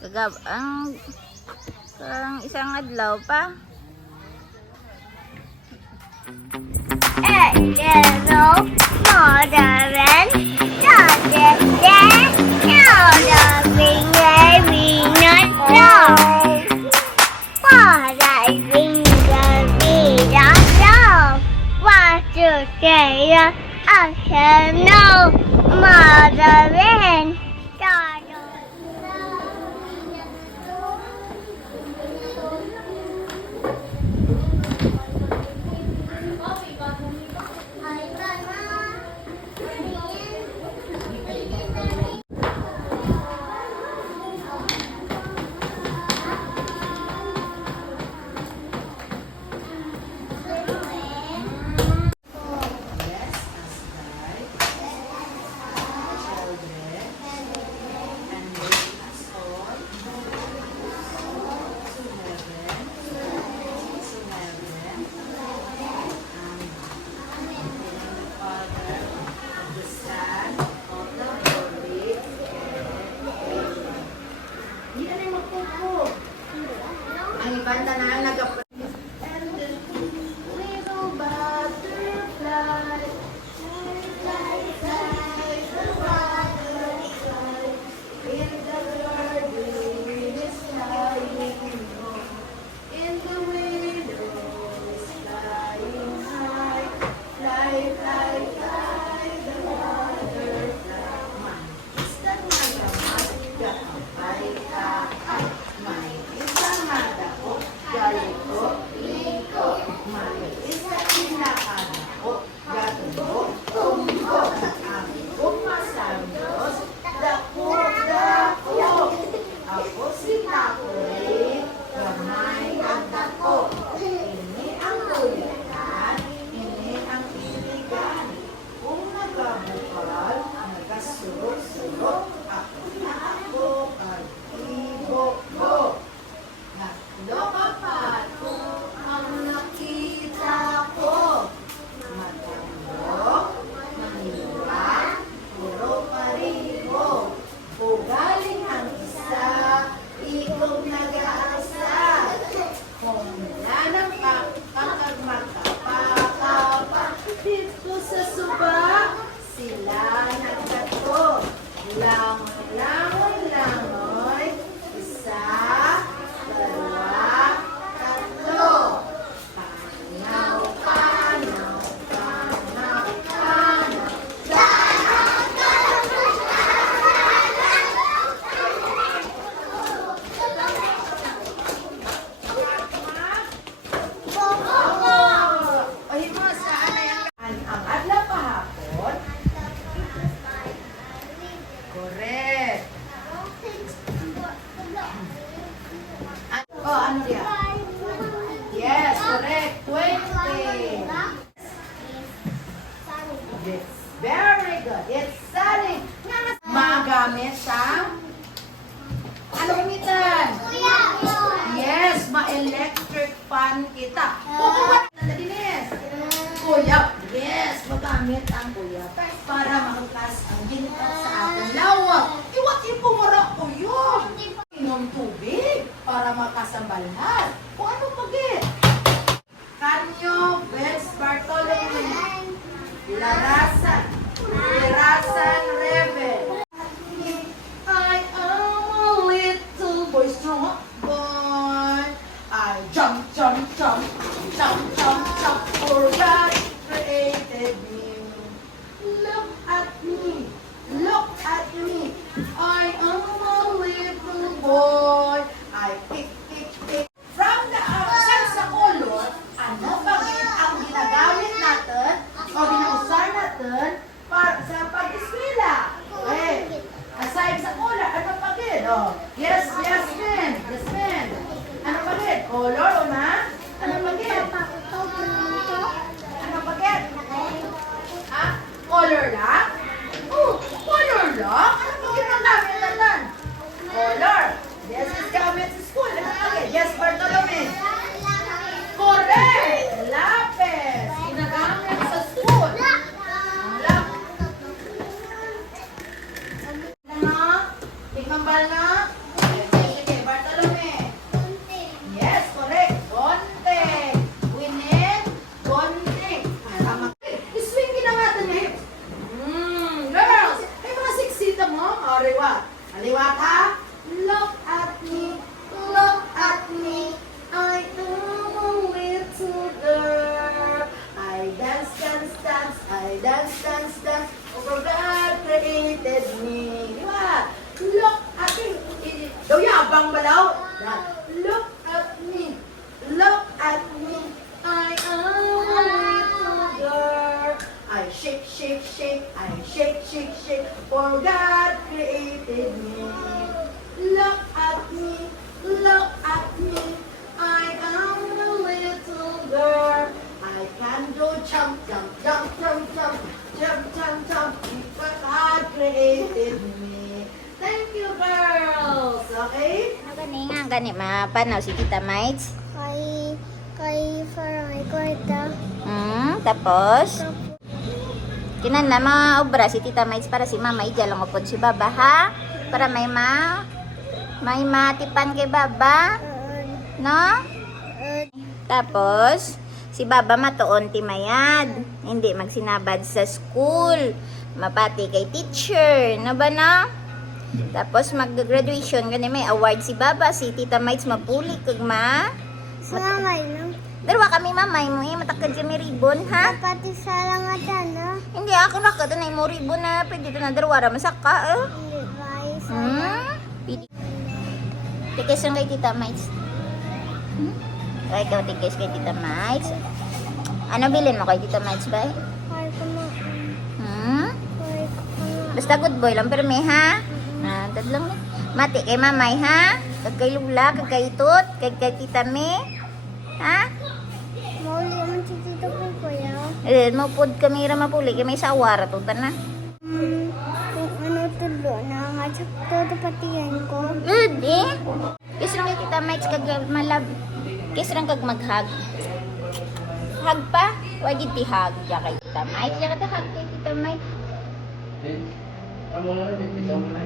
Ang isang adlaw pa. Yellow, modern, dodger, dead, yellow, green, red, not wrong. What I think of me, not wrong. What you say, I can know, modern, dodger. Ang ibanda na nag very good. It's sunny. Magamit sa ano gamitan? Yes, ma-electric fan kita. Dinis. Kuyap. Yes, magamit ang kuyap para makakas ang ginit sa ating lawak. Iwat ipumura kuyap. Inom tubig para makasambalhan. O ano pagit? Kanyo, Beds Bartolome. Larasan Rebel. I am a little boy, strong boy. I jump, jump, jump, jump, jump, jump, for God created me. Look at me, look at me. I am a little boy. I kick, kick, kick. From the outside sa color, ano ba ang ginagamit natin o ginausar natin para sa pag-eskwela? Okay. Aside sa color, ano pa gid? Oh. Yes, yes, ma'am. Yes, ma'am. Ano pa gid? Color o na? Ano pa gid? Ano pa gid? Ha? Color lang? Oh, color lang? Ano pa gid ang gamit natin? Color. Yes, is gamit sa school. Ano pa gid? Yes, Bartolome. Correct! Lapis. Ginagamit sa school. Tingnan ba na? Ibang balaw. Yan. Look at me. Look at me. I am a little girl. I shake, shake, shake. I shake, shake, shake. For God created me. Look at me. Look at me. I am a little girl. I can do jump, jump, jump, jump, jump, jump, jump, jump. Because God created me. Thank you, girls. Okay? Gani nga, gani mapanaw si Tita Mites. Kay Faray Kwarta. Tapos, kinan na mga obra si Tita Mites para si Mama Ija lang upod si Baba, ha? Para may matipan kay Baba, no? Tapos, si Baba matuon ti mayad. Hindi magsinabad sa school. Mapati kay teacher. No ba na? Tapos, mag-graduation. Gani may award si Baba. Si Tita Mites mapuli kag Salangay lang. Darwa kami mamay mo matakad siya may ribbon, ha? Pati salangatan, ha? Hindi, ako na ka. Doon ay mo ribbon na. Pwede ito na darwara. Masaka, eh. Hindi ba? Tikis lang kay Tita Mites. Okay, ikaw tikis kay Tita Mites. Ano bilin mo kay Tita Mites ba? Kaya ko na. Kaya ko na. Basta good boy lang, pero may ha? Tadlang ni. Mati kay mamay, ha? Kag kay Lula, kag kay Tut, kag kay Tita May. Ha? Mauli naman si Tito ko, kuya. Mapod kami mapuli, kay may sawara to na. Kung ano tulo na nga, todo pati yan ko. Good, eh? Kiss lang kay Tita Mites kag malab. Kiss lang kag mag-hug. Hug pa? Wagid ti hug ya kay Tita Mites. Ya kada hug kay Tita Mites. Amo na rin, ito mo na.